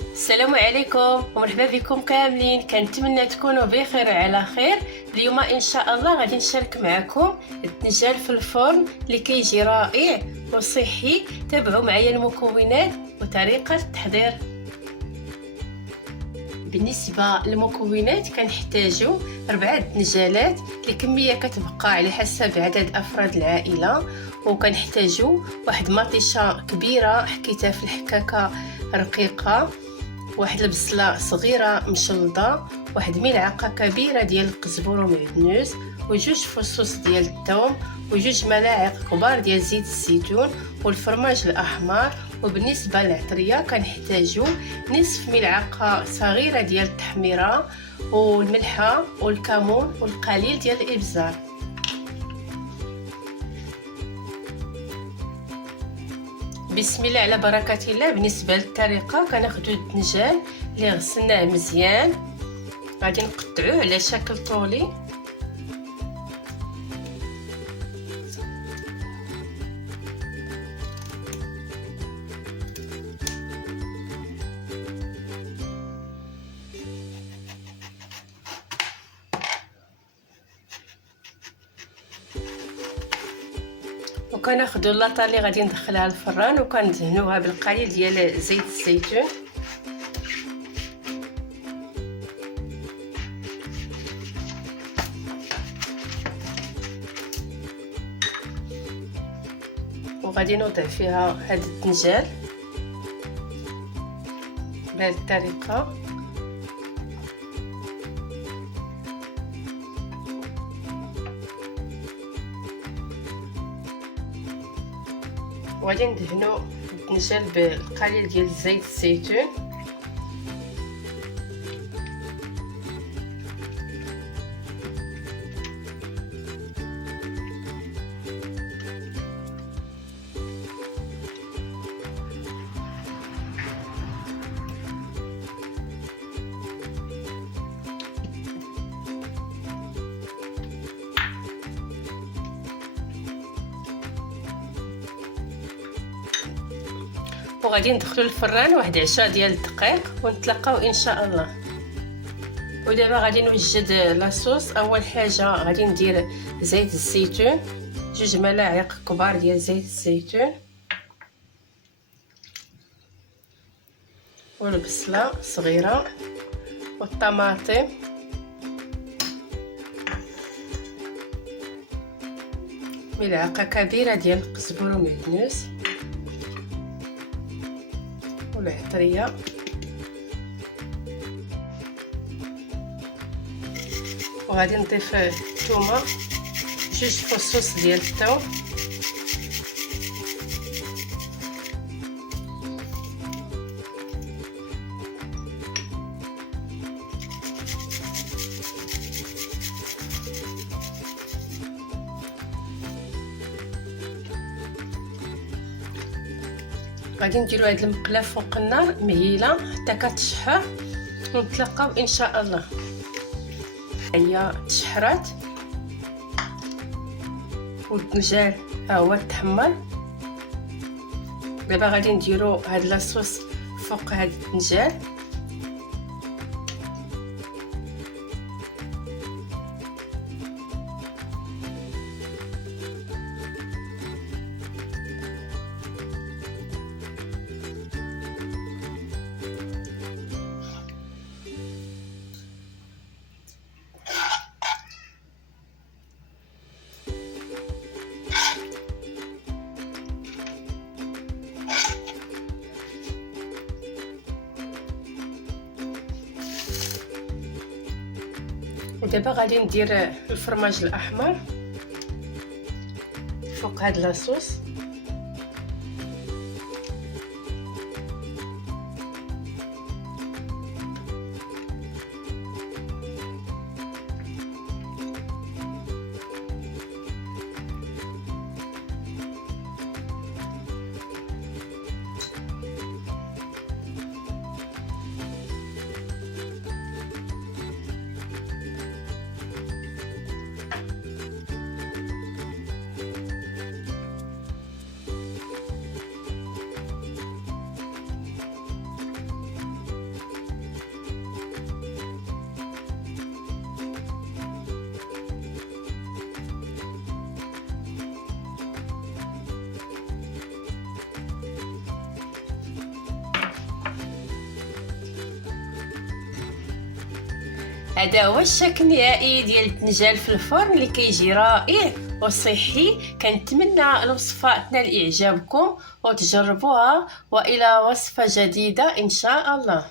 السلام عليكم ومرحبا بكم كاملين. كنتمنى تكونوا بخير وعلى خير. اليوم ان شاء الله غادي نشارك معكم الدنجال في الفرن اللي كيجي رائع وصحي. تابعوا معايا المكونات وطريقه التحضير. بالنسبه للمكونات كنحتاجوا 4 دنجالات. الكميه كتبقى على حسب عدد افراد العائله. وكنحتاجوا واحد مطيشه كبيره حكيتها في الحكاكه رقيقه، واحد البصله صغيره مشلضه، واحد ملعقه كبيره ديال القزبر ومعدنوس، وجوج فصوص ديال الثوم، وجوج ملاعق كبار ديال زيت الزيتون، والفرماج الاحمر. وبالنسبه للعطريه كنحتاجوا نصف ملعقه صغيره ديال التحميره، والملحه والكمون والقليل ديال الابزار. بسم الله على بركه الله. بالنسبه للطريقه كناخذوا الدنجال اللي غسلناه مزيان، غادي نقطعوه على شكل طولي. وكناخذوا اللاطه اللي غادي ندخلها الفران وكندهنوها بالقليل ديال زيت الزيتون. وغادي نوضع فيها هذا الدنجال بهذه الطريقه. وغادي ندهنو الدنجال بالقليل ديال زيت الزيتون. وغادي ندخلو الفران واحد 10 ديال الدقائق ونتلاقاو ان شاء الله. ودابا غادي نوجد لاصوص. اول حاجه غادي ندير زيت الزيتون، 2 ملاعق كبار ديال زيت الزيتون، والبصله صغيره، والطماطم، ملعقه كبيره ديال القزبر ومعدنوس، والعطريه، وغادي نضيف الثومه، 2 فصوص ديال الثوم، غادي نديرو هاد المقله فوق النار مهيله حتى كتشحر ونتلاقاو ان شاء الله. هي تشحرات والدنجال ها هو تحمر. دابا غادي نديرو هاد لاصوص فوق هاد الدنجال. ودابا غادي ندير الفرماج الاحمر فوق هاد لاصوص. هذا هو الشكل النهائي ديال الدنجال في الفرن اللي كيجي رائع وصحي. كنتمنى الوصفه تنال اعجابكم وتجربوها، والى وصفه جديده ان شاء الله.